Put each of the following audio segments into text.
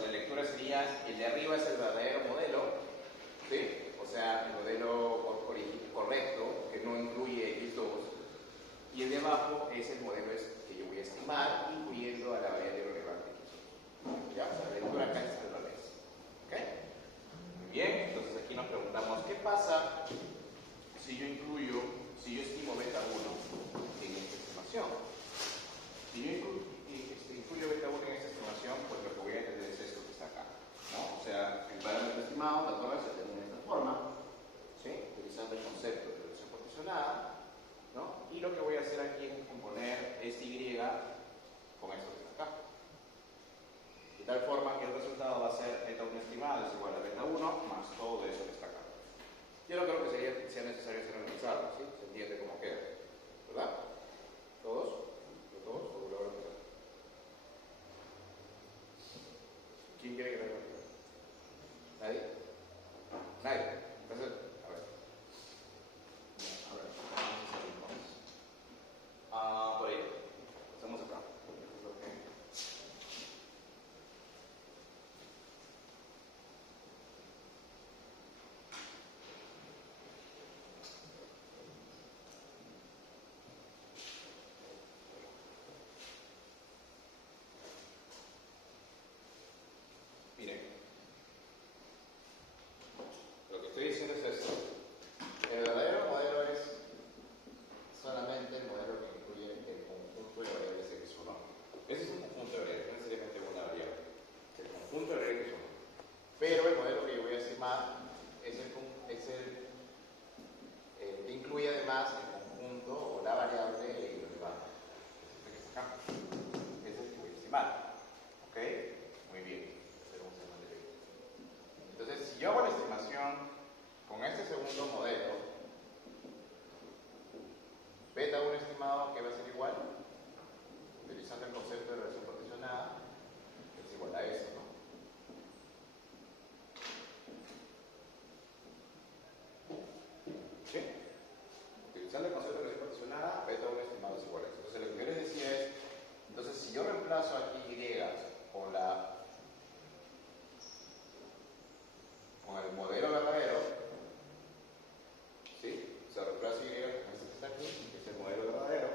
la lectura sería, el de arriba es el verdadero modelo, ¿sí? O sea, el modelo correcto, que no incluye X2, y el de abajo es el modelo que yo voy a estimar, incluyendo a la variable relevante X2. ¿Ya? O sea, la lectura acá es al revés. ¿Ok? Muy bien, entonces aquí nos preguntamos, ¿qué pasa si yo estimo beta 1 en esta estimación? Si yo incluyo beta 1 en esta estimación, pues lo que voy a entender es esto que está acá, ¿no? O sea, el parámetro estimado, ¿te acuerdas? Se tiene de esta forma, ¿sí? Utilizando el concepto de regresión proporcionada, ¿no? Y lo que voy a hacer aquí es componer este Y con esto que está acá. De tal forma que el resultado va a ser beta 1 estimado es igual a beta 1 más todo eso que está acá. Yo no creo que sea necesario generalizarlo, ¿sí? Se entiende cómo queda, ¿verdad? ¿Todos? ¿Todos? ¿O volver a empezar? ¿Quién quiere que lo repita? ¿Nadie? ¿Nadie? Entonces, a ver. A ver, vamos a hacer entonces. Por ahí. Estamos acá. Miren, lo que estoy diciendo es esto. El verdadero modelo es solamente el modelo que incluye el conjunto de variables X1. Ese es un conjunto de variables, no necesariamente una variable. El conjunto de variables X1. Pero el modelo que yo voy a estimar es el que incluye además el conjunto o la variable irrelevante. Es este que está acá. Ese es el que voy a estimar. ¿Ok? Muy bien. Entonces, si yo hago la estimación con este segundo modelo, beta 1 estimado, que va a ser igual, utilizando el concepto de regresión proporcionada, es igual a eso, ¿no? ¿Sí? Utilizando el concepto de regresión proporcionada, beta 1 estimado es igual a eso. Entonces, lo que yo les decía es, entonces, si yo reemplazo aquí Y con el modelo verdadero, ¿sí? O sea, reemplazo Y con este que está aquí, que es el modelo verdadero,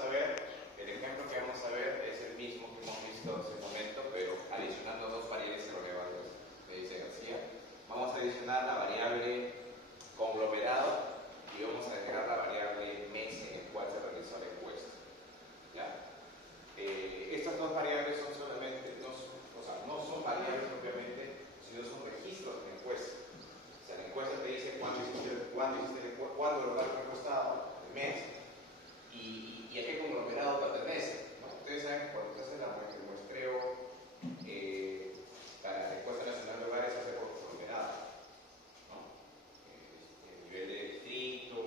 a ver, el ejemplo que vamos a ver es el mismo que hemos visto hace un momento, pero adicionando dos variables irrelevantes, me dice García. Vamos a adicionar la variable conglomerado y vamos a agregar la variable mes en el cual se realizó la encuesta. ¿Ya? Estas dos variables son solamente, no son variables propiamente, sino son registros de la encuesta. O sea, la encuesta te dice cuándo lograron el encuestado, el mes, y a qué conglomerado pertenece, ¿no? Ustedes saben que cuando se hace el muestreo para la encuesta nacional de hogares se hace por conglomerado, ¿no? El nivel de distrito,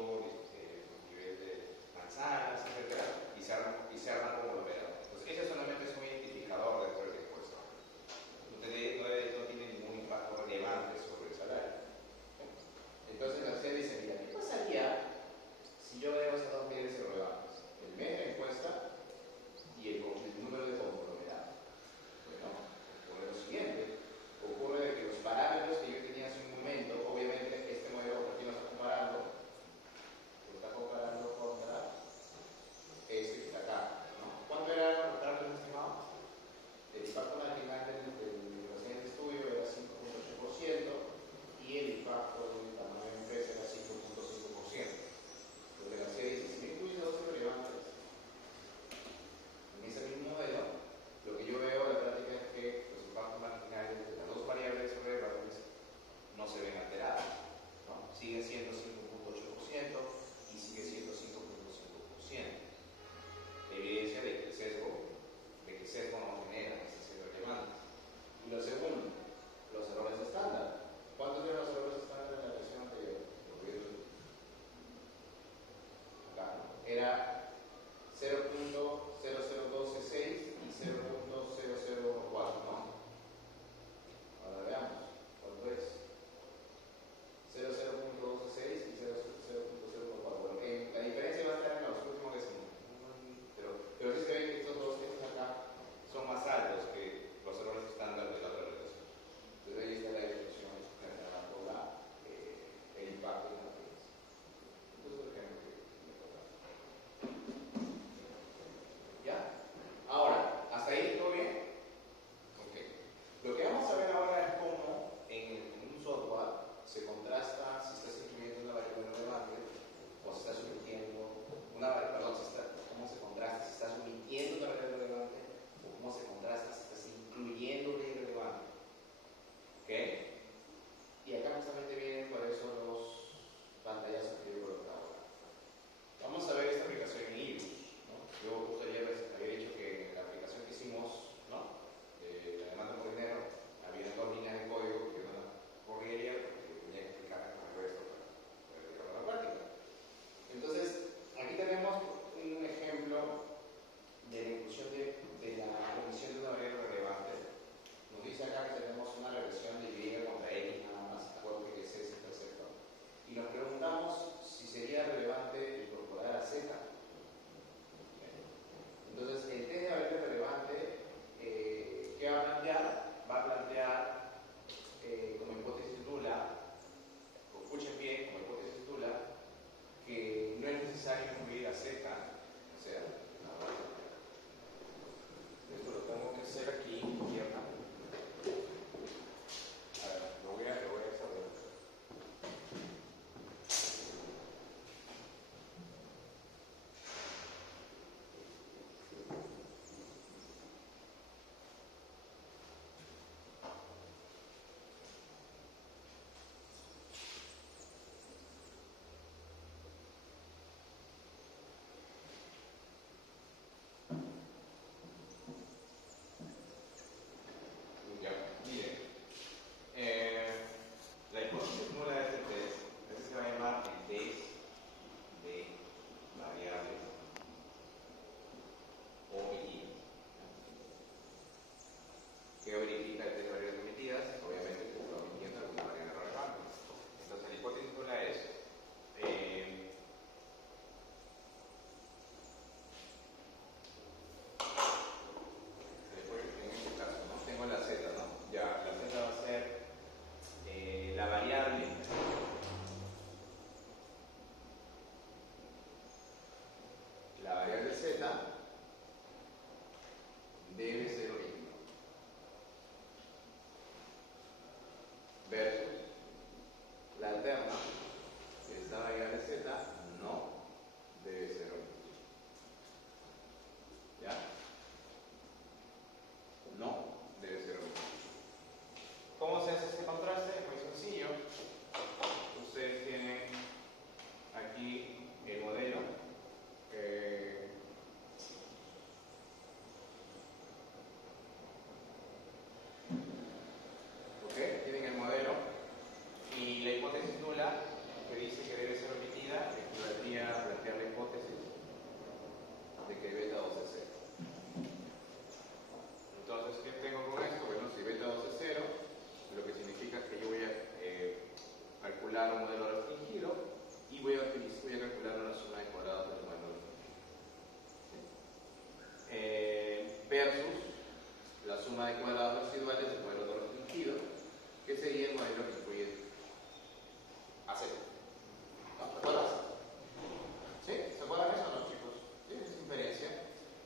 debe ser original. Versus la alterna, que esta variable z no debe ser original. ¿Ya? No debe ser original. ¿Cómo se hace este contraste? Muy sencillo. Ustedes tienen aquí el modelo. Tienen el modelo y la hipótesis nula que dice que debe ser repetida equivaldría a plantear la hipótesis de que beta 2 es 0. Entonces, ¿qué tengo con esto? Bueno, si beta 2 es 0, lo que significa que yo voy a calcular un modelo restringido y voy a calcular una suma de cuadrados del modelo restringido. Versus la suma de cuadrados residuales del modelo no restringido, que sería el modelo que incluye a 0. ¿Se acuerdan? ¿Sí? ¿Se acuerdan eso o no, chicos? ¿Sí? Es inferencia.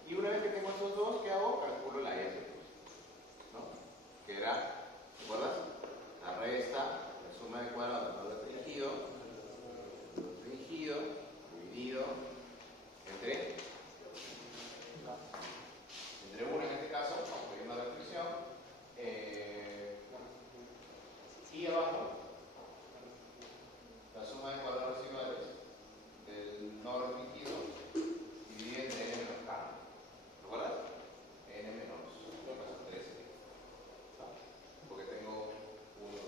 Y una vez que tengo esos dos, ¿qué hago? Calculo la S, ¿no? Que era, ¿se acuerdan? La resta, la suma de cuadrados del modelo restringido, dividido entre 1 en este caso, porque hay una restricción, y abajo la suma de cuadrados residuales del no restringido dividida entre n menos k. ¿Recuerdas? N menos 13. Porque tengo 1, 2.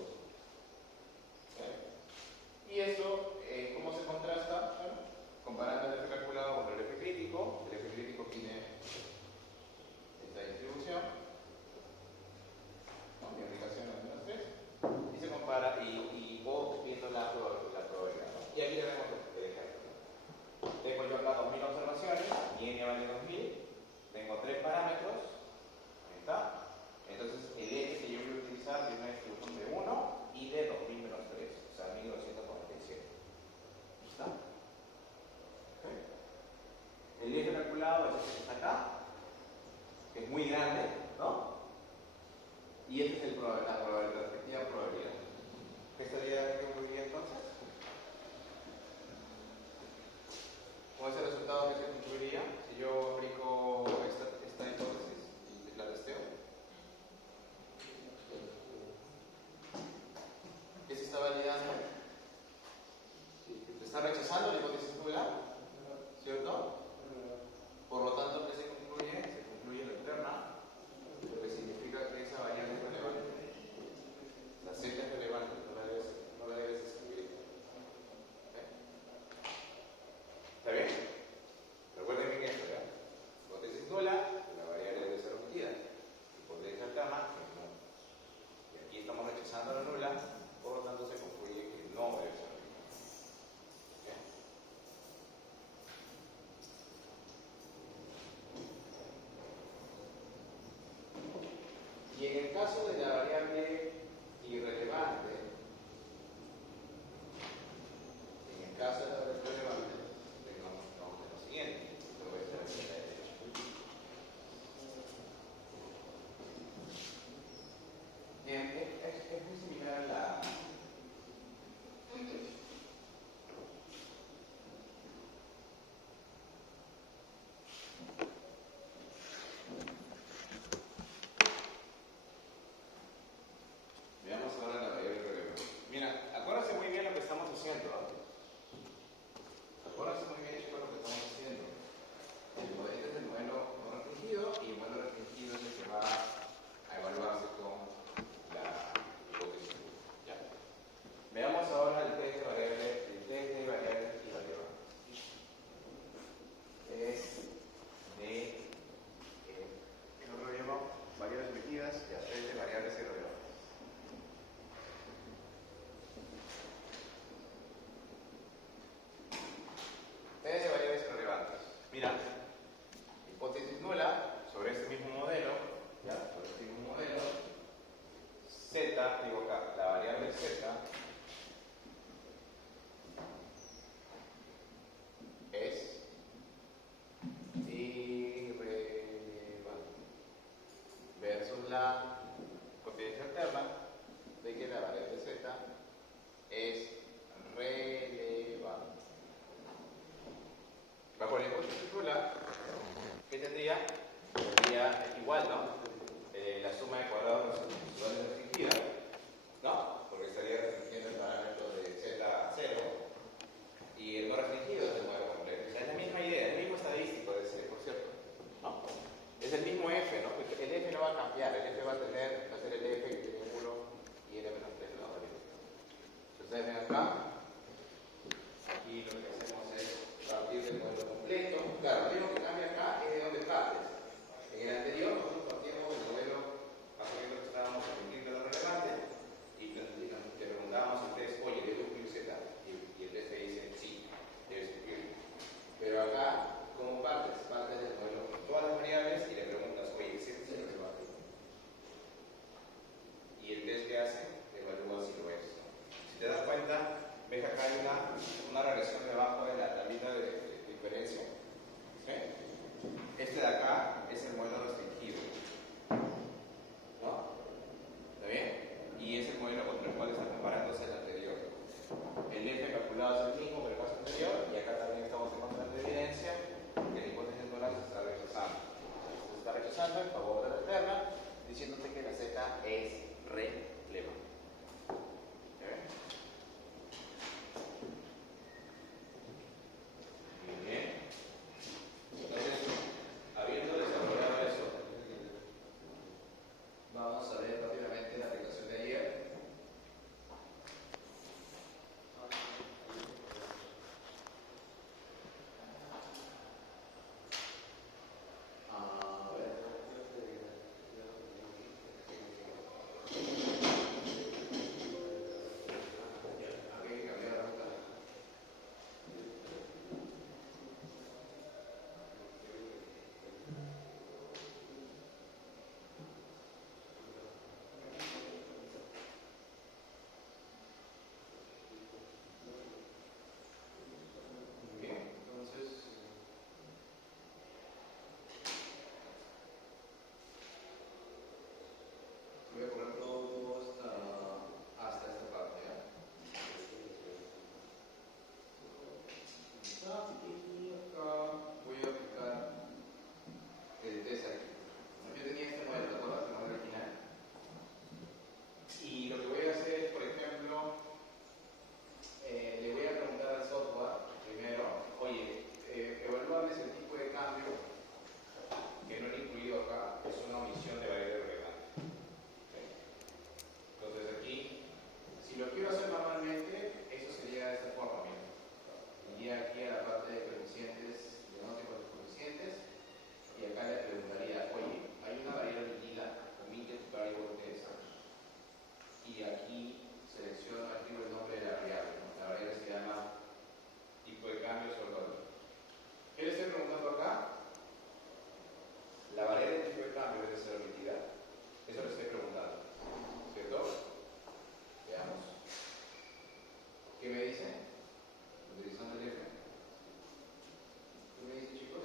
¿Okay? Y eso, ¿cómo se contrasta? Bueno, comparando el F calculado con el F crítico. El F crítico tiene esta distribución, ¿no? Mi aplicación es menos 3. Y se compara, y viendo la probabilidad, ¿no? Y aquí tenemos el ejemplo. Tengo yo acá 2000 observaciones, mi n vale 2000, tengo 3 parámetros, ahí está. Entonces el n que yo voy a utilizar es una distribución de 1 y de 2000 menos 3, o sea, 1247. ¿Está? ¿Okay? El f calculado es este que está acá, que es muy grande, ¿no? Y esta es la respectiva probabilidad. ¿Qué estaría que ocurriría entonces? ¿Cuál es el resultado que se concluiría si yo aplico esta hipótesis y la testeo? ¿Qué se está validando? Se está rechazando la hipótesis nula, ¿cierto? Por lo tanto, ¿qué se concluye? Se concluye la interna, lo que significa que esa variable es relevante. La z es relevante, no la debes escribir. ¿Okay? ¿Está bien? acá, ¿qué tendría? Tendría igual, ¿no? La suma de cuadrados residuales restringida, ¿no? Porque estaría restringiendo el parámetro de z a 0 y el no restringido es el modelo completo. O sea, es la misma idea, es el mismo estadístico de C, por cierto, ¿no? Es el mismo f, ¿no? El f no va a cambiar, el f va a ser el f que tiene 1 y n menos 3 lo va a valer. Si ustedes ven acá, aquí lo que hacemos es partir del modelo completo. Claro, lo único que cambia acá es de dónde partes. En el anterior nosotros partíamos del modelo asumiendo que estábamos admitiendo lo relevante y le preguntábamos al test, oye, ¿debo cumplir z? Y el test te dice, sí, debes cumplir. Pero acá, ¿cómo partes? Partes del modelo con todas las variables y le preguntas, oye, ¿z es relevante? Y el test que hace evalúa si lo es. Si te das cuenta, ves que acá hay una regresión debajo de la tablita de diferencia. ¿Sí? Este de acá es el modelo restringido. ¿No? ¿Está bien? Y es el modelo contra el cual está comparándose el anterior. El f calculado es el mismo que el caso anterior y acá también estamos encontrando evidencia que la hipótesis nula se está rechazando. Se está rechazando en favor de la externa, diciéndote que la z es relevante. ¿Está bien? Muy bien. Entonces, habiendo desarrollado eso, vamos a ver rápidamente la aplicación de ayer. A ver. Aquí hay que cambiar la ruta. Muy bien, entonces voy a poner todo hasta esta parte, ¿ya? Y acá voy a aplicar el test aquí. Yo tenía este modelo, ¿te acuerdas? El modelo original. Y lo que voy a hacer es, por ejemplo, le voy a preguntar al software primero, oye, evalúame si el tipo de cambio que no he incluido acá es una omisión de variable relevante. ¿Okay? Entonces aquí, si lo quiero hacer manualmente, eso sería de esta forma, mira. Iría aquí a la parte de coeficientes, diagnóstico de coeficientes, y acá le preguntaría, oye, hay una variable líquida, omitted variable test, y aquí selecciono, escribo el nombre de la variable, ¿no? La variable se llama tipo de cambio sobre valor. ¿Qué le estoy preguntando acá? La variable de tipo de cambio debe ser omitida. Eso le estoy preguntando, ¿cierto? Veamos. ¿Qué me dice? Utilizando el F. ¿Qué me dice, chicos?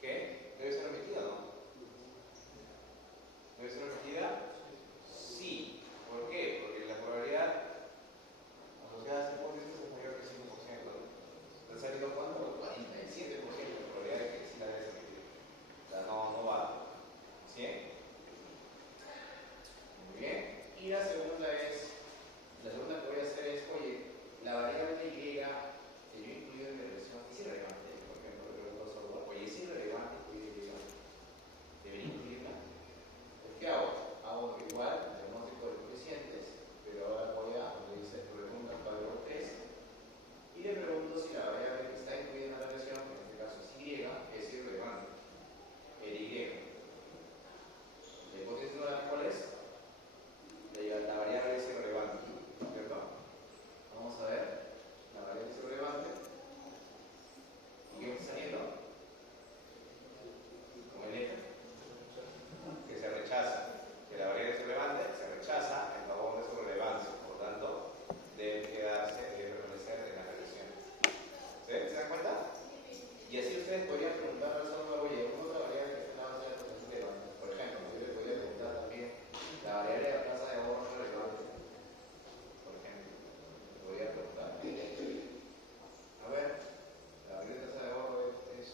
¿Qué? ¿Debe ser omitida o no? ¿Debe ser omitida? Sí. ¿Por qué? Porque la probabilidad asociada a esta hipótesis es mayor que el 5%. ¿Está saliendo cuánto? 47% de probabilidad de que sí la debe ser omitida. O sea, no va. ¿Sí? Muy bien. Y la segunda que voy a hacer es, oye, la variable Y que yo he incluido en mi relación es irrelevante, por ejemplo, le pregunto al software, oye, es irrelevante incluir Y, ¿debería incluirla? Pues, ¿qué hago? Hago igual el diagnóstico de coeficientes, pero ahora voy a, donde dice pregunta cuadro 3, y le pregunto si la variable que está incluida en la relación, que en este caso es Y, es irrelevante. El Y. La hipótesis nueva, ¿cuál es? La variable es irrelevante, ¿cierto? Vamos a ver. La variable es irrelevante. ¿Y qué está saliendo? Con el F. Que se rechaza. Que la variable es irrelevante, se rechaza en favor de su relevancia. Por lo tanto, debe permanecer en la regresión. ¿Sí? ¿Se dan cuenta? Y así ustedes podrían preguntar al software, oye, ¿cómo otra variable que está en la base de datos es relevante? Por ejemplo, yo le podría preguntar también la variable de la tasa de ahorro es relevante. Por ejemplo, le podría preguntar. A ver, la variable de tasa de ahorro es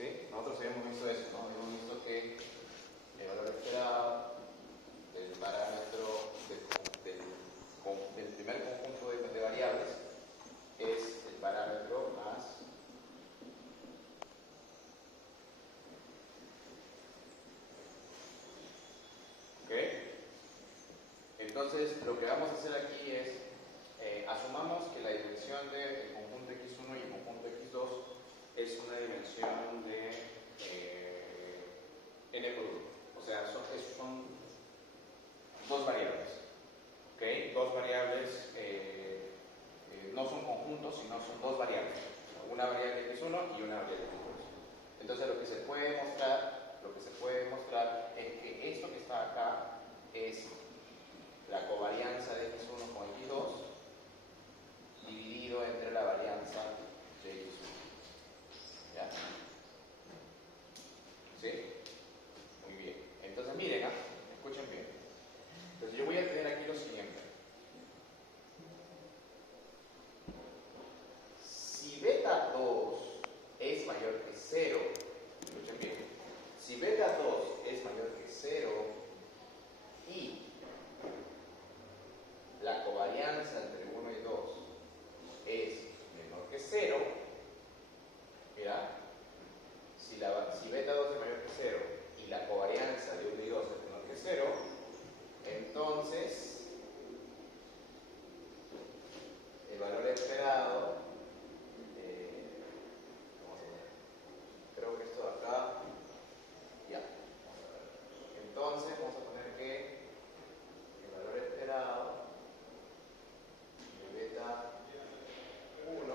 ¿Sí? Nosotros habíamos visto eso, ¿no? Habíamos visto que el valor esperado del parámetro del primer conjunto de variables es el parámetro más ¿ok? Entonces lo que vamos a hacer aquí es asumamos que la dimensión del conjunto x1 y el conjunto x2 es una dimensión de n por 1. O sea, son dos variables. ¿Okay? Dos variables no son conjuntos, sino son dos variables. Una variable x1 y una variable x2. Entonces lo que se puede mostrar es que esto que está acá es la covarianza de x1 con x2 dividido entre la varianza de x1. ¿Ya? ¿Sí? Muy bien. Entonces miren, escuchen bien. Entonces yo voy a tener aquí lo siguiente. Si beta 2 es mayor que 0, escuchen bien, si beta 2 es mayor que 0 y la covarianza entre 1 y 2 es menor que 0, mira, si beta 2 es mayor que 0 y la covarianza de 1 y 2 es menor que 0, entonces el valor esperado, vamos a ver, creo que esto de acá, ya, vamos a ver. Entonces vamos a poner que el valor esperado de beta 1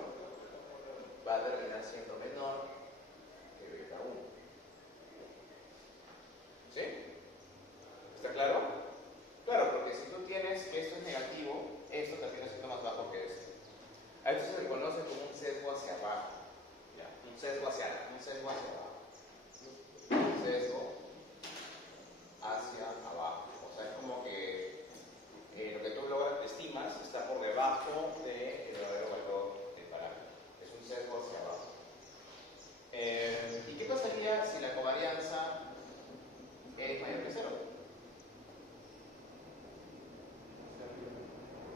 va a terminar siendo menor que beta 1. ¿Sí? ¿Está claro? Claro, porque si tú tienes que esto es negativo, esto termina siendo más bajo que esto. A esto se le conoce como un sesgo hacia abajo. ¿Ya? Un sesgo hacia abajo. Un sesgo hacia abajo. O sea, es como que lo que tú estimas está por debajo del verdadero valor del parámetro. Es un sesgo hacia abajo. ¿Y qué pasaría si la covarianza es mayor que 0?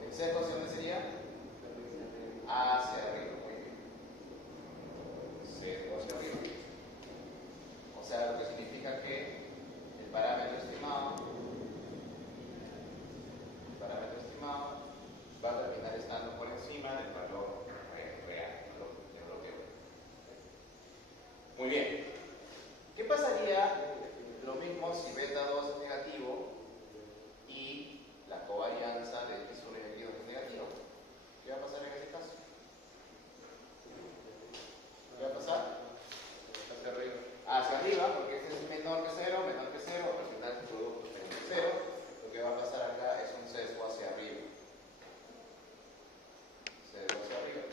¿El sesgo hacia dónde sería? Hacia arriba, muy bien. Sesgo hacia arriba. O sea, lo que significa que el parámetro estimado va a terminar estando por encima del valor real, del bloqueo. Muy bien. ¿Qué pasaría lo mismo si beta 2 es negativo y la covarianza de x1 y x2 es negativa? ¿Qué va a pasar en ese caso? ¿Qué va a pasar? Hacia arriba. Hacia arriba, porque este es menor que 0, al final el producto es menor que 0. Lo que va a pasar acá es un sesgo hacia arriba. Sesgo hacia arriba.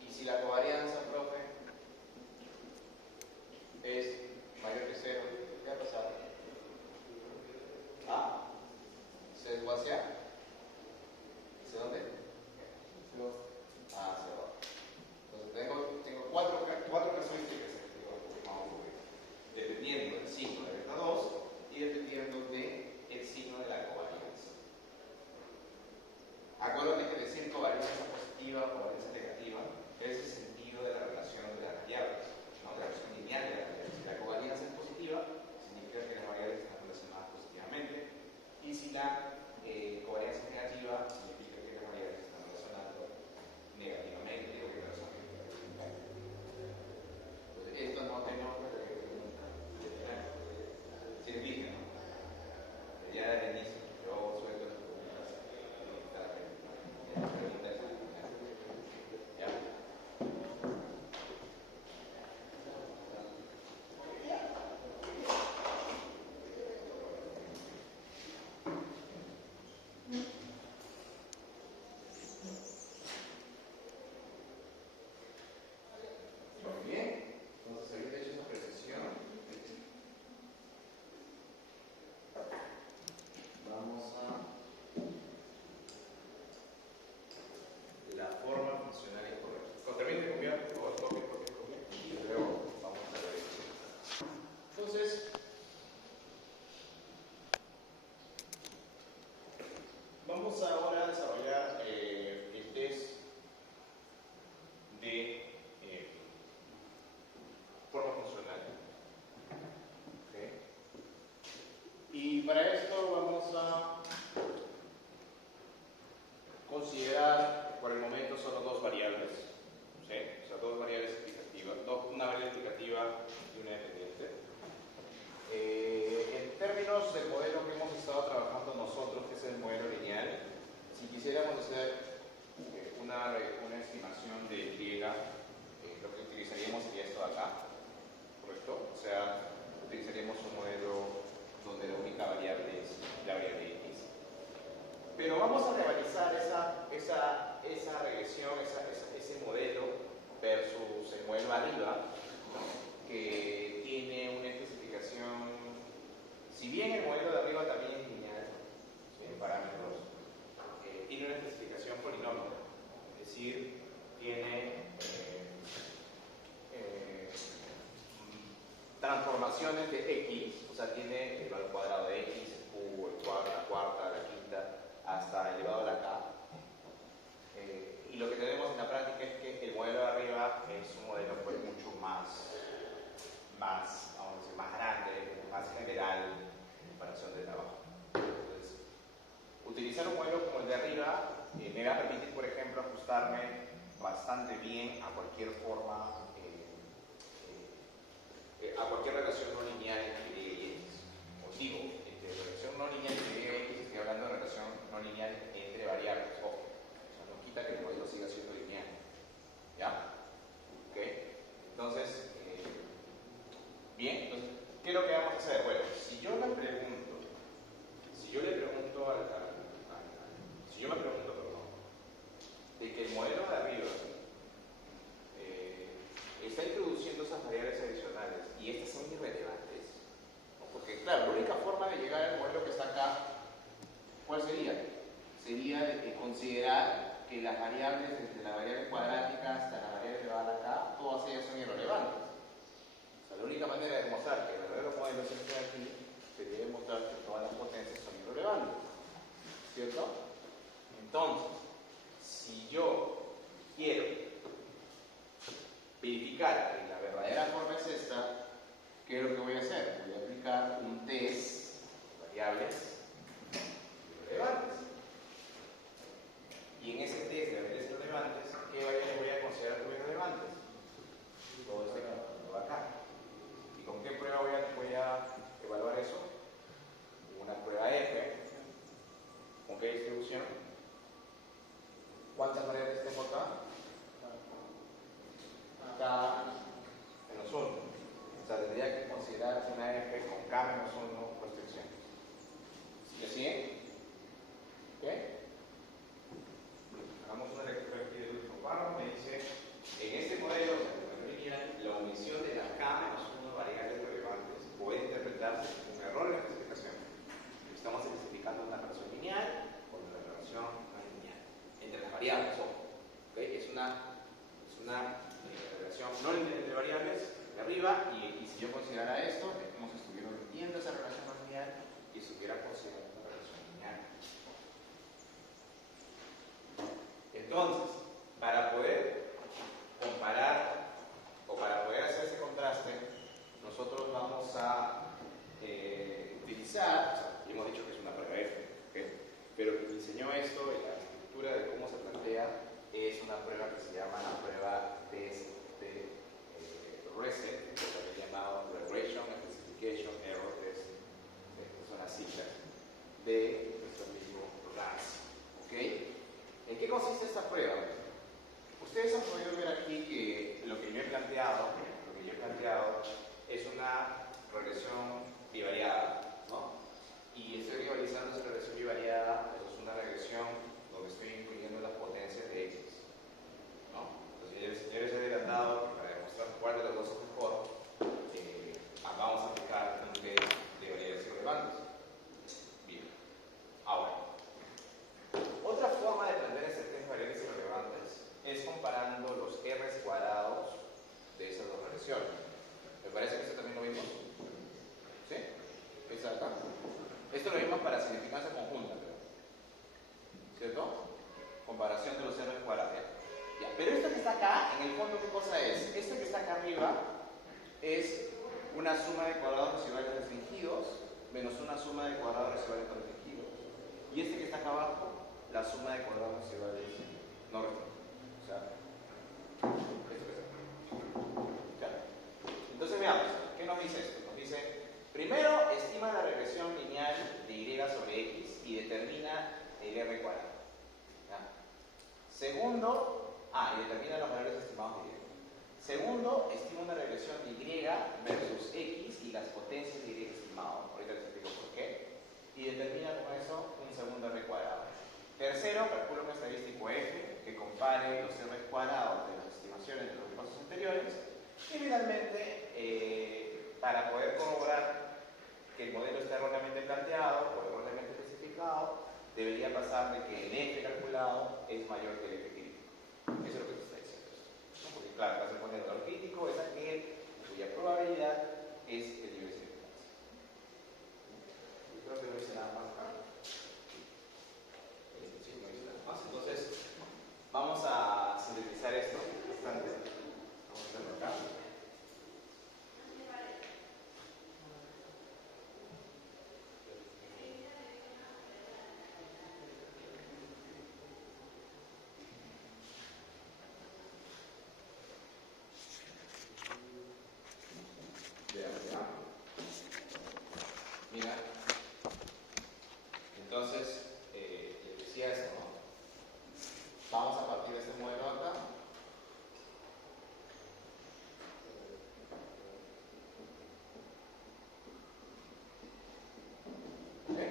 Y si la covarianza, profe, es mayor que 0, ¿qué va a pasar? Sesgo hacia dónde? Hacia abajo. Entonces tengo cuatro características, dependiendo a considerar por el momento solo dos variables, ¿sí? O sea, dos variables explicativas, una variable explicativa y una dependiente. En términos del modelo que hemos estado trabajando nosotros, que es el modelo lineal, si quisiéramos hacer una estimación de Y, lo que utilizaríamos sería esto de acá, ¿correcto? O sea, utilizaríamos un modelo donde la única variable es la variable X. Pero vamos a rivalizar esa regresión, ese modelo versus el modelo arriba, que tiene una especificación, si bien el modelo de arriba también es lineal, ¿sí? En parámetros, tiene una especificación polinómica, es decir, tiene transformaciones de X, o sea, tiene elevado al cuadrado de X, el cubo, la cuarta, la quinta, hasta elevado a la K. Y lo que tenemos en la práctica es que el modelo de arriba es un modelo pues mucho más vamos a decir, más grande, más general en comparación de trabajo. Entonces, utilizar un modelo como el de arriba me va a permitir, por ejemplo, ajustarme bastante bien a cualquier forma, a cualquier relación no lineal entre Y y X. Os digo, entre relación no lineal entre Y y X estoy hablando de relación no lineal entre variables. Ojo, eso no quita que el modelo siga siendo lineal. ¿Ya? ¿Ok? Entonces, bien, entonces, ¿qué es lo que vamos a hacer? Bueno, si yo me pregunto, de que el modelo de arriba está introduciendo esas variables adicionales y estas son irrelevantes, ¿no? Porque, claro, la única forma de llegar al modelo que está acá, ¿cuál sería? Sería de considerar que las variables, desde la variable cuadrática hasta la variable elevada acá, todas ellas son irrelevantes. O sea, la única manera de demostrar que el verdadero modelo se encuentra aquí sería demostrar que todas las potencias son irrelevantes, ¿cierto? Entonces, si yo quiero verificar que la verdadera forma es esta, ¿qué es lo que voy a hacer? Voy a aplicar un test de variables irrelevantes. Y en ese test de variables irrelevantes, ¿qué variables voy a considerar como irrelevantes? Todo este campo acá. ¿Y con qué prueba voy a evaluar eso? Una prueba F. ¿Con qué distribución? ¿Cuántas variables tengo acá? K menos 1. O sea, tendría que considerar una F con K menos 1 restricciones. ¿Sí sigue? ¿Ok? Hagamos una lectura aquí del último párrafo. Me dice, en este modelo, la omisión de las K menos 1 variables relevantes puede interpretarse como un error en la especificación. Estamos especificando una relación lineal con una relación no lineal entre las variables. ¿Okay? Es una relación no lineal entre variables de arriba, y si yo considerara esto, es como si estuviera omitiendo esa relación no lineal y estuviera considerando una relación lineal. Entonces, para poder comparar o para poder hacer ese contraste, nosotros vamos a utilizar, o sea, hemos dicho que es una prueba F, ¿okay? Pero quien diseñó esto, la estructura de cómo se plantea, es una prueba que se llama la prueba test de RESET, que también llamado Regression Specification Error Test. Estas son las siglas de nuestro mismo RAS. ¿Okay? ¿En qué consiste esta prueba? Ustedes han podido ver aquí que lo que yo he planteado es una regresión bivariada, ¿no? Y estoy rivalizando esa regresión bivariada, es una regresión donde estoy incluyendo las potencias de X, ¿no? Entonces ya les he adelantado que para demostrar cuál de los dos es mejor, vamos a aplicar un test de variables irrelevantes. Bien. Ahora, otra forma de plantear este test de variables irrelevantes es comparando los R's cuadrados de esas dos regresiones. Me parece que esto también lo vimos. ¿Sí? Exacto. Esto lo vimos para significancia conjunta, ¿cierto? Comparación de los R's cuadrados. Ya. Pero esto que está acá, en el fondo, ¿qué cosa es? Esto que está acá arriba es una suma de cuadrados residuales restringidos menos una suma de cuadrados residuales no restringidos. Y este que está acá abajo, la suma de cuadrados iguales no responde. O sea, esto que está acá. Claro. Entonces veamos, ¿qué nos dice esto? Nos dice, primero, estima la regresión lineal de y sobre x y determina el r cuadrado. ¿Ya? Segundo, y determina los valores estimados de y. Segundo, estima una regresión de y versus x y las potencias de y estimado. Ahorita les explico por qué. Y determina con eso un segundo r cuadrado. Tercero, calcula un estadístico f que compare los r cuadrados de las estimaciones de los pasos anteriores. Y finalmente, para poder corroborar que el modelo está erróneamente planteado o erróneamente especificado, debería pasar de que el f calculado es mayor que el f crítico. Eso es lo que se está diciendo. ¿No? Porque claro, para poner el valor crítico es aquel cuya probabilidad es el nivel de circunstancia. Yo creo que no hice nada más acá. Sí, no hice nada más. Entonces, vamos a sintetizar esto bastante. Vamos a hacerlo acá. Mira, entonces, les decía eso, ¿no? Vamos a partir de este modelo acá. ¿Okay?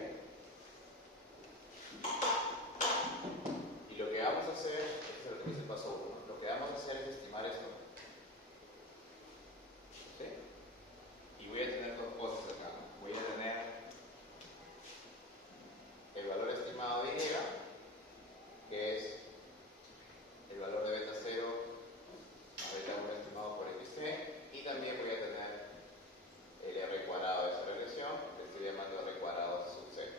Y lo que vamos a hacer, este es lo que dice el paso 1, lo que vamos a hacer es estimar esto. ¿Sí? Y voy a tener dos cosas acá. Voy a tener el valor estimado de y, que es el valor de beta 0 más beta 1 estimado por xt, y también voy a tener el r cuadrado de esa regresión, que estoy llamando r cuadrado sub 0.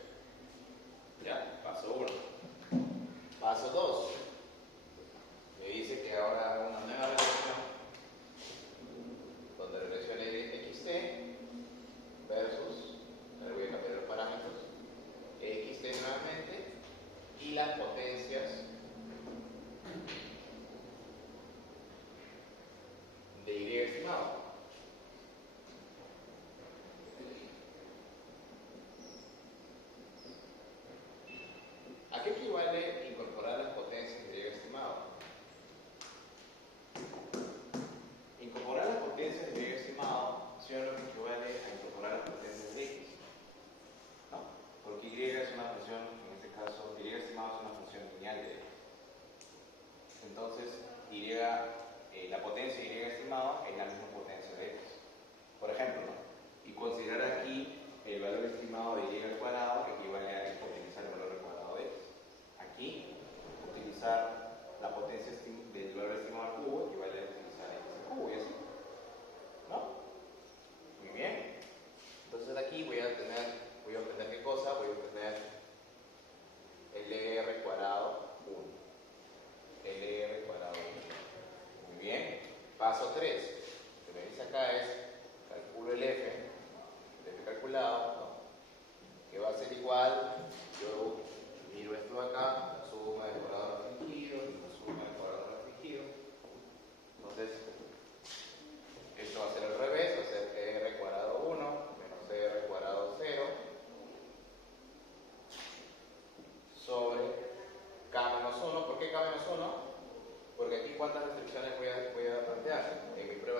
Ya, paso 1. Paso 2. Me dice que ahora hago una nueva regresión donde regresione xt versus, ahora voy a cambiar los parámetros, xt nuevamente y las potencias de y estimado. ¿A qué equivale incorporar las potencias de y estimado? Incorporar las potencias de y estimado es lo que equivale a incorporar las potencias de x, ¿no? Porque y es una función, en este caso, y estimado es una función lineal de x. Entonces, la potencia de y estimado es la misma potencia de x. Por ejemplo, ¿no? Y considerar aquí el valor estimado de y al cuadrado equivale a utilizar el valor al cuadrado de x. Aquí, utilizar la potencia del valor estimado al cubo equivale a utilizar x al cubo, y así. ¿No? Muy bien. Entonces aquí voy a obtener ¿qué cosa? Voy a obtener LR cuadrado 1. LR cuadrado 1. Muy bien. Paso 3. Lo que me dice acá es, calculo el F calculado, ¿no? Que va a ser igual, yo miro esto acá, la suma del cuadrado restringido y la suma del cuadrado restringido. Entonces, esto va a ser al revés, va a ser R cuadrado 1 menos R cuadrado 0 sobre K menos 1. ¿Por qué K menos 1? Porque aquí, ¿cuántas restricciones voy a plantear? En mi prueba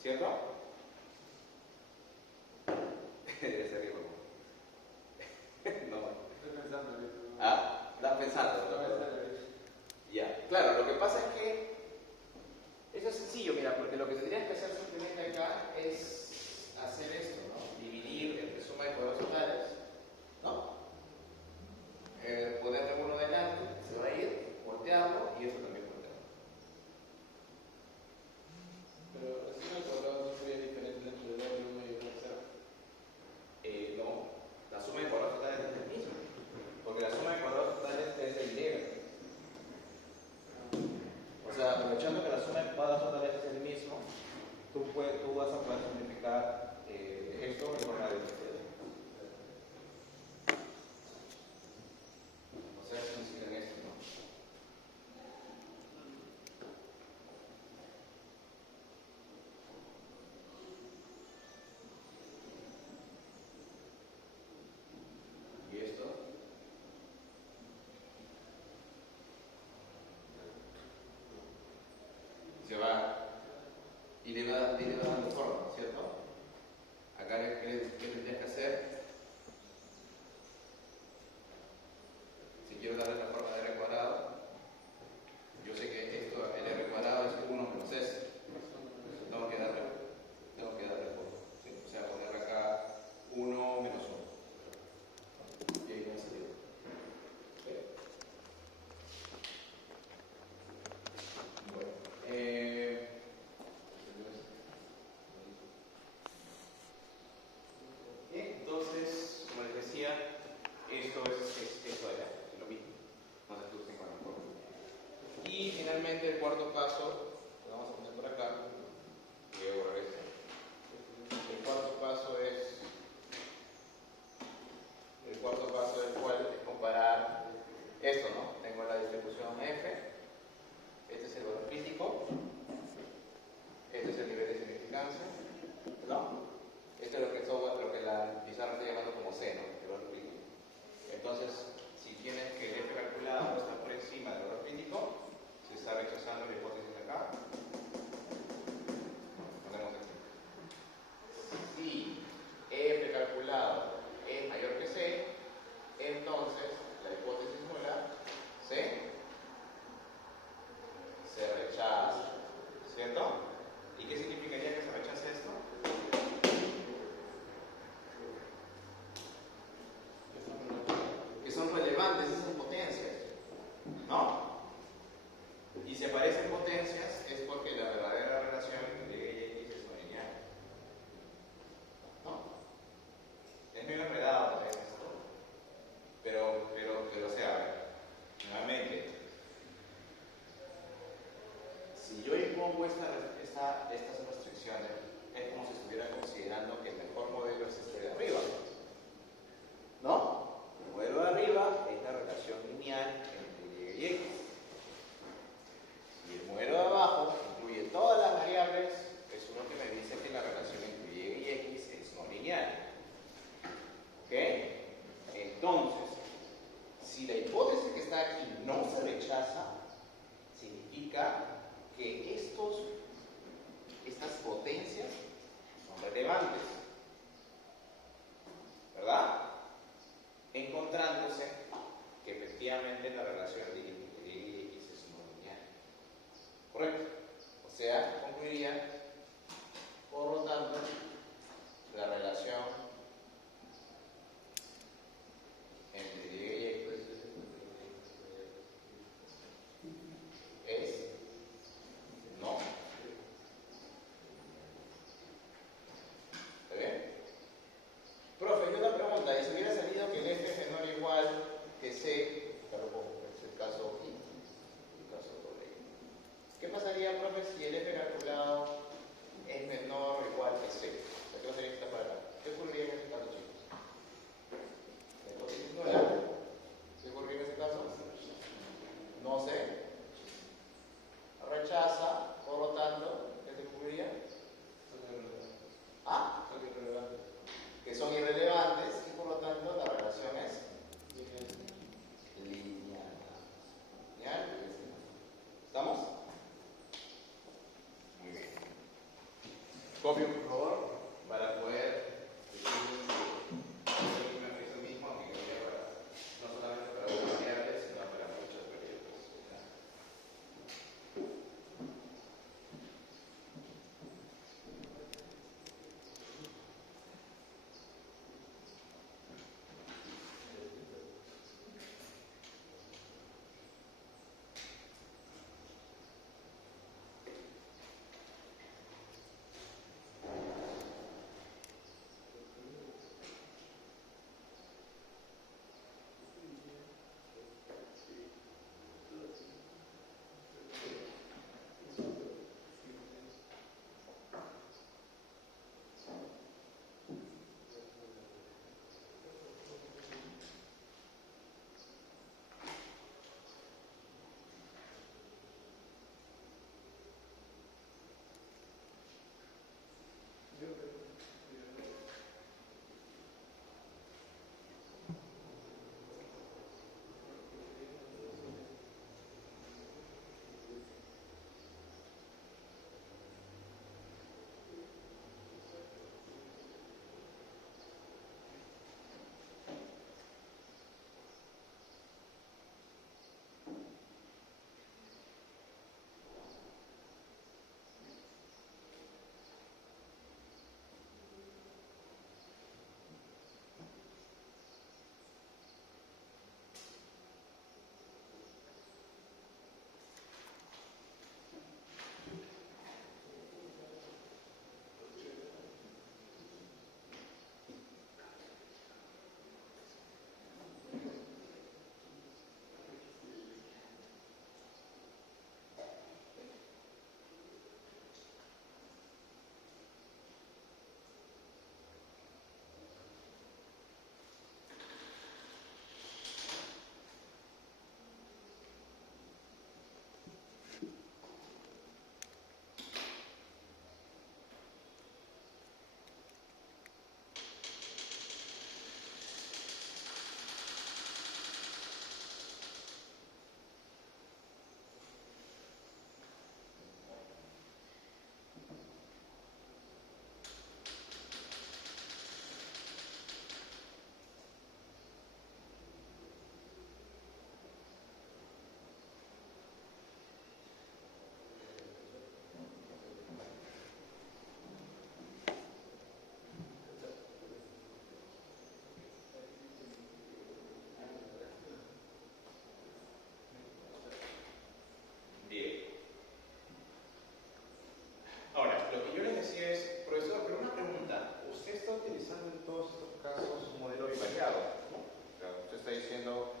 ¿Cierto? Debe ser rico. No. Estoy pensando ahorita. Ah, estás pensando. Ya, claro, lo que pasa es que eso es sencillo, mira, porque lo que tendrías que hacer simplemente acá es hacer esto, ¿no? Dividir entre suma de cuadrados totales, ¿no? Ponerle uno delante, se va a ir, voltearlo y eso también voltearlo. Pero la suma de cuadrados no sería diferente entre el 1 y el 0. No, la suma de cuadrados totales es el mismo, porque la suma de cuadrados totales es el libre. O sea, aprovechando que la suma de cuadrados totales es el mismo, tú vas a poder simplificar esto en forma de diferencial. O sea, si consideran esto, ¿no? Y esto. Se va y le va dando forma, ¿cierto? Acá, ¿qué tendrías que hacer? Si quiero darle la forma de r cuadrado, yo sé que esto, el r cuadrado es 1 menos s. Tengo que darle forma. ¿Sí? O sea, poner acá 1 menos 1. Y ahí va a salir. Bueno. Entonces, como les decía, esto es lo mismo. No se asusten con la forma. Y finalmente el cuarto paso, lo vamos a poner por acá. Voy a borrar esto. El cuarto paso es es comparar esto, ¿no? Tengo la distribución F, este es el valor crítico, este es el nivel de significancia, ¿no? Esto es lo que la pizarra está llamando como C, ¿no? El valor crítico. Entonces, si tienes que el F calculado está por encima del valor crítico, se está rechazando la hipótesis de acá. Ponemos aquí. Si F calculado es mayor que C, entonces la hipótesis nula se rechaza, ¿cierto? ¿Y qué significaría que se rechace esto? Que son relevantes esas potencias, ¿no? Y si aparecen potencias es porque la verdadera relación entre Y y X es no lineal, ¿no? Es medio enredado esto, pero o sea, a ver, nuevamente, si yo impongo estas restricciones, es como si estuviera considerando que el mejor modelo es este de arriba, ¿no? El modelo de arriba es la relación lineal entre Y y X. Y el modelo de abajo incluye todas las variables, es uno que me dice que la relación entre Y y X es no lineal. ¿Ok? Entonces, si la hipótesis que está aquí no se rechaza, significa que estas potencias son relevantes, ¿verdad? Encontrándose que efectivamente la relación de Y y X es no lineal. ¿Correcto? O sea, concluiría, por lo tanto, la relación entre Y y X es no. Copio, por favor, para poder eso mismo, aunque quería para, no solamente para las variables, sino para muchas variables. Bien. Ahora, lo que yo les decía es, profesor, pero una pregunta. Usted está utilizando en todos estos casos un modelo bivariado, ¿no? O sea, usted está diciendo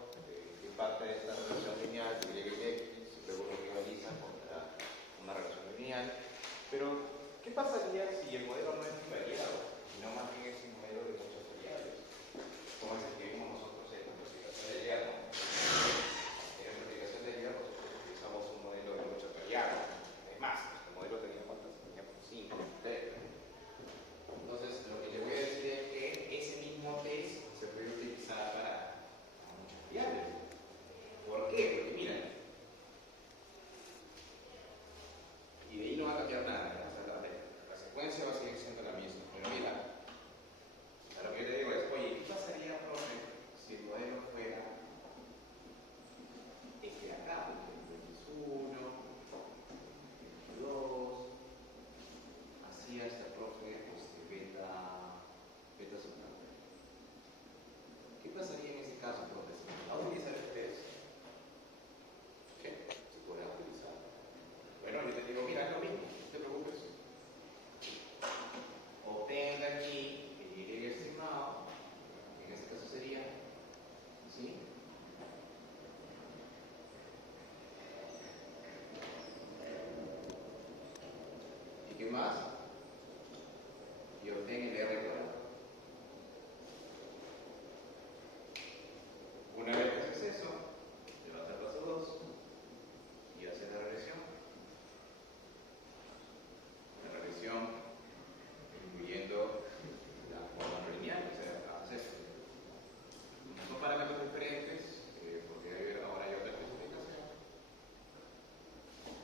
que parte de esta relación lineal de y x, luego lo rivaliza contra una relación lineal. Pero, ¿qué pasaría si el modelo no es bivariado, sino más bien es un modelo de muchas variables? Como es el que vimos nosotros en la clasificación de Liano. En la clasificación de Liano nosotros utilizamos un modelo de muchas variables. Es más, el modelo tenía cuántas, tenía como 5, entonces, lo que le voy a decir es que ese mismo test se puede utilizar para muchas variables. ¿Por qué? Porque mira, y de ahí no va a cambiar nada, o sea, la secuencia va a seguir siendo la misma. Pero mira, a lo que yo te digo es, oye, ¿qué pasaría, profe, si el modelo fuera este de acá? X1, X2, así hasta, profe, beta sub. ¿Qué pasaría en ese caso, profe? ¿Va a utilizar el test? ¿Qué? ¿Se podrá utilizar? Bueno, yo te digo, mira, es lo mismo, no te preocupes. Obtenga aquí el Y estimado, en este caso sería, ¿sí? ¿Y qué más? Y obtenga el R cuadrado. Una vez que haces eso, te vas al paso 2 y haces la regresión. La regresión incluyendo la forma lineal, o sea, haces esto. Son parámetros diferentes, porque ahora hay otra especificación.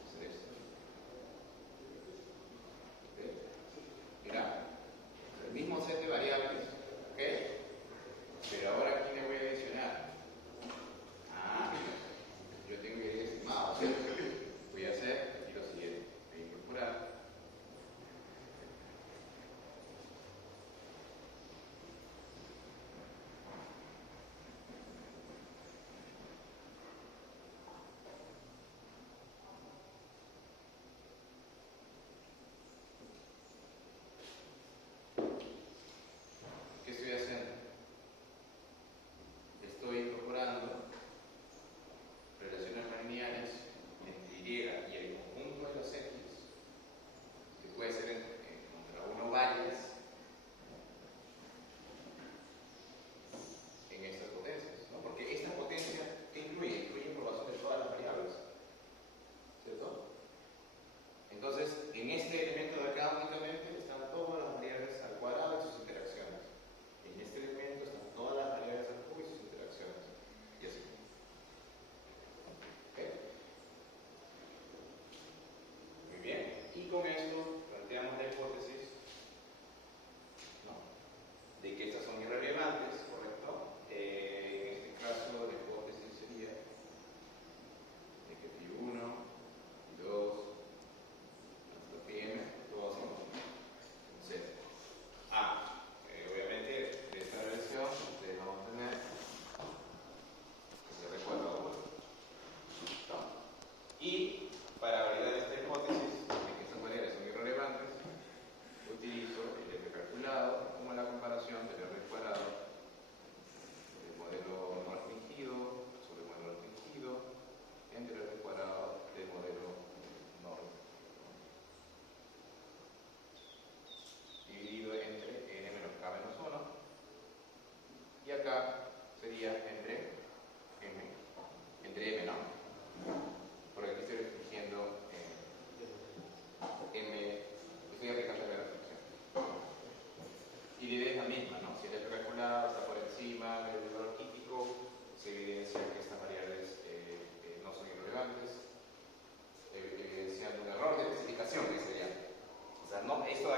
Hacer esto. ¿Okay?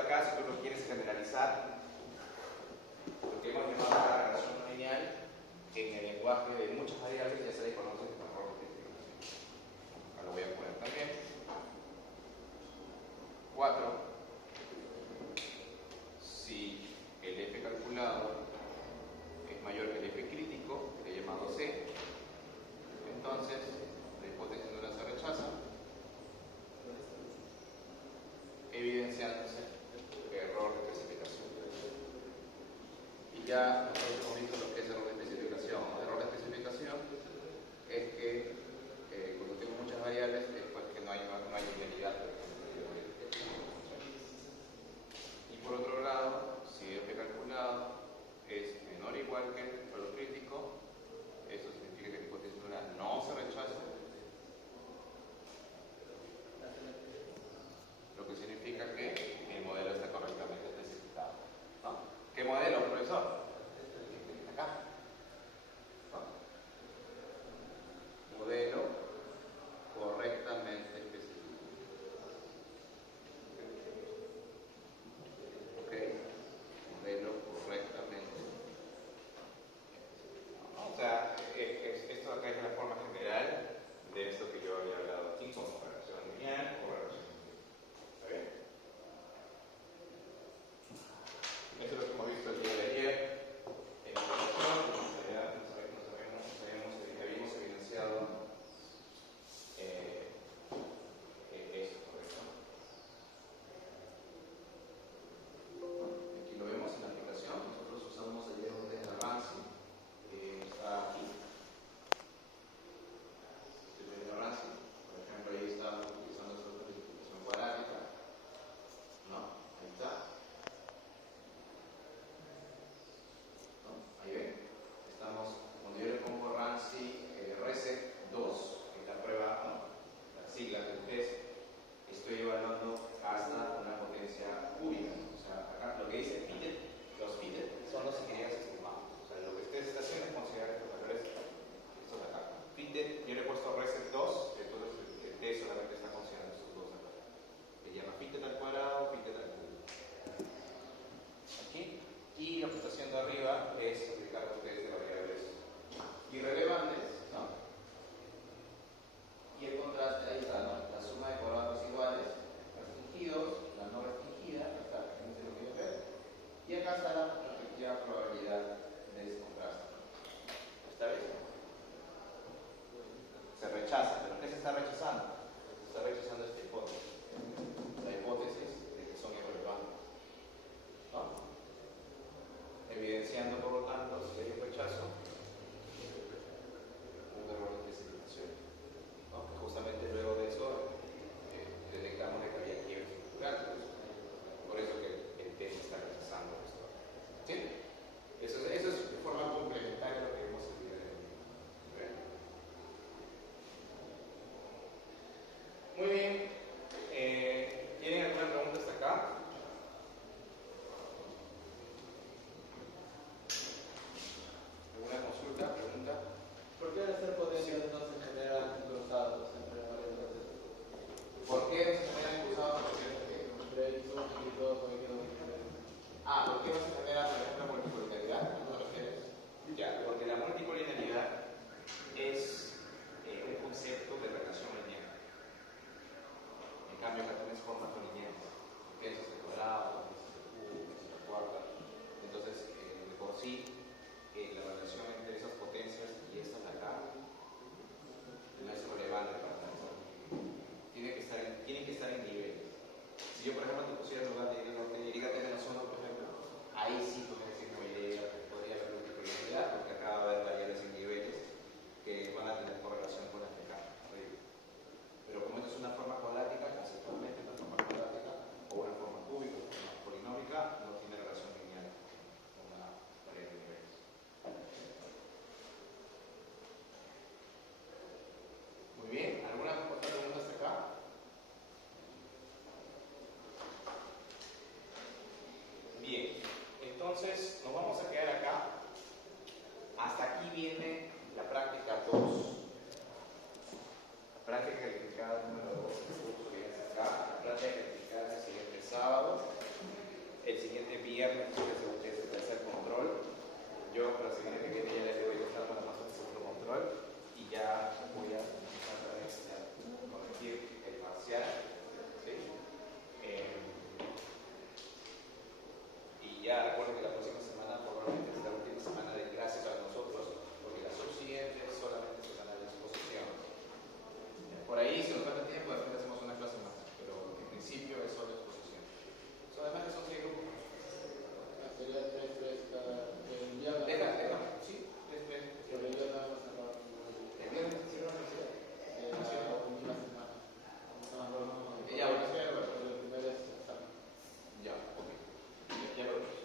acá, si tú lo quieres generalizar, lo que hemos llamado la relación no lineal, en el lenguaje de muchas variables ya se le conoce como error de especificación. Acá lo voy a poner también. 4. Si el f calculado es mayor que el f crítico, que he llamado c, entonces la hipótesis nula se rechaza, evidenciándose error de especificación. Y ya nosotros hemos visto lo que es error de especificación. Error de especificación es que cuando tengo muchas variables es pues que no hay linealidad. Y por otro lado, si f calculado es menor o igual que el valor crítico, eso significa que la hipótesis nula no se rechaza, lo que significa que el modelo está correctamente especificado. ¿No? ¿Qué modelo, profesor? Acá. ¿No? Modelo correctamente especificado. ¿Ok? Modelo correctamente. ¿No? O sea, esto acá es la forma general de esto que yo había hablado aquí, como relación lineal o relación. ¿Está bien? Eso es lo que hemos visto el día de ayer en la relación. Habíamos evidenciado eso, ¿correcto? Aquí lo vemos en la aplicación. Nosotros usamos el modelo de Ramsey, que está aquí. El modelo de Ramsey, por ejemplo, ahí estamos utilizando esta distribución cuadrática. ¿No? Ahí está. ¿No? Ahí ven. Estamos, cuando yo le pongo Ramsey Reset 2, que es la prueba, ¿no? La sigla del test, estoy evaluando hasta una potencia cúbica. O sea, acá lo que dice fitted, los fitted son los ingredientes estimados. O sea, lo que ustedes están haciendo es considerar estos valores, estos de acá. Fitted, yo le he puesto Reset 2, entonces el test solamente está considerando estos dos de acá. Se llama fitted al cuadrado, fitted al cubo. Aquí. Y lo que está haciendo arriba es aplicar los test de variables irrelevantes, ¿no? Y el contraste, ahí está, ¿no? La suma de cuadrados iguales, restringidos, la no restringida, ahí está, no se lo quiero ver. Y acá está la respectiva probabilidad de ese contraste. ¿Está bien? Se rechaza, ¿pero qué se está rechazando? Se está rechazando esta hipótesis. La hipótesis de que son irrelevantes. ¿No? Evidenciando, por lo tanto, si hay un rechazo, un error de especificación. ¿No? Que justamente luego de eso detectamos que había quiebres estructurales. Por eso que el test está rechazando esto. ¿Sí? Eso es de forma complementaria a lo que vemos el día de hoy. Muy bien. ¿Tienen alguna pregunta hasta acá? ¿Alguna consulta? ¿Pregunta? ¿Por qué al ser potencias no se generan cruzados entre variables? ¿Por qué no se generan cruzados? Entre x1 y x2 o x2 y x3. ¿Por qué no se genera, por ejemplo, multicolinialidad? ¿A qué te refieres? Ya, porque la multicolinialidad es un concepto de relación lineal. En cambio, acá tienes formas no lineales. Piensas el cuadrado, piensas el cubo, piensas la cuarta. Entonces, de por sí, la relación entre esas potencias y estas de acá no es relevante para nosotros. Tienen que estar en niveles. Si yo, por ejemplo, te pusiera en lugar de Y menos 1, por ejemplo, ahí sí podría decir podría haber multicolinialidad, porque acá va a haber variables en niveles que van a tener correlación con las de acá arriba. Pero como esto es una forma cuadrática, conceptualmente una forma cuadrática o una forma cúbica, una forma polinómica, no tiene relación lineal con una variable de niveles. Muy bien, ¿alguna otra pregunta hasta acá? Bien, entonces nos vamos a quedar acá. Hasta aquí viene la práctica 2. La práctica calificada número 2 del curso viene acá. La práctica calificada es el siguiente sábado. El siguiente viernes es el tercer control. Yo para la semana que viene ya les doy estar para más el segundo control y ya voy a empezar a corregir el parcial. ¿Sí? Y ya recuerden que la próxima semana probablemente es la última semana de clase para nosotros, porque las subsiguientes solamente serán a disposición. Por ahí, si nos falta tiempo, de repente hacemos una clase más, pero en principio es solo exposición. Además, son 6 grupos. Sería 3 cada día. Deja, sí, 3. Pero el día nada más acaba. El viernes se cierra la universidad. La última semana. Ya, bueno, el primer examen. ya, ok. Ya lo vemos.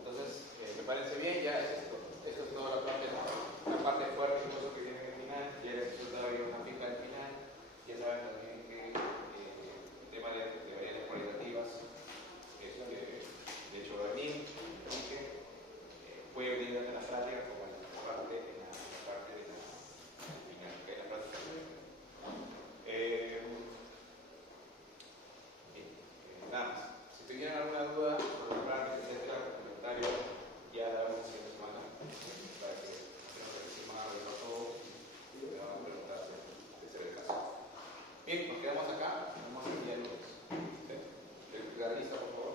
Entonces, me parece bien, ya es esto. Esto es toda la parte fuerte incluso que viene al final. Ya les he soltado yo una pica al final. Ya saben también que el tema de variables cualitativas, de hecho, a mí, puede venir tanto en la práctica como en la parte de la final, que es la práctica. Nada más. Si tuvieran alguna duda sobre la práctica, etcétera, comentario, ya la vemos la siguiente semana para que nos decimos a revisar todo y me van a preguntar de ser el caso. Bien, nos quedamos acá. Vamos a enviar el día lunes. ¿Sí? El garantista, por favor.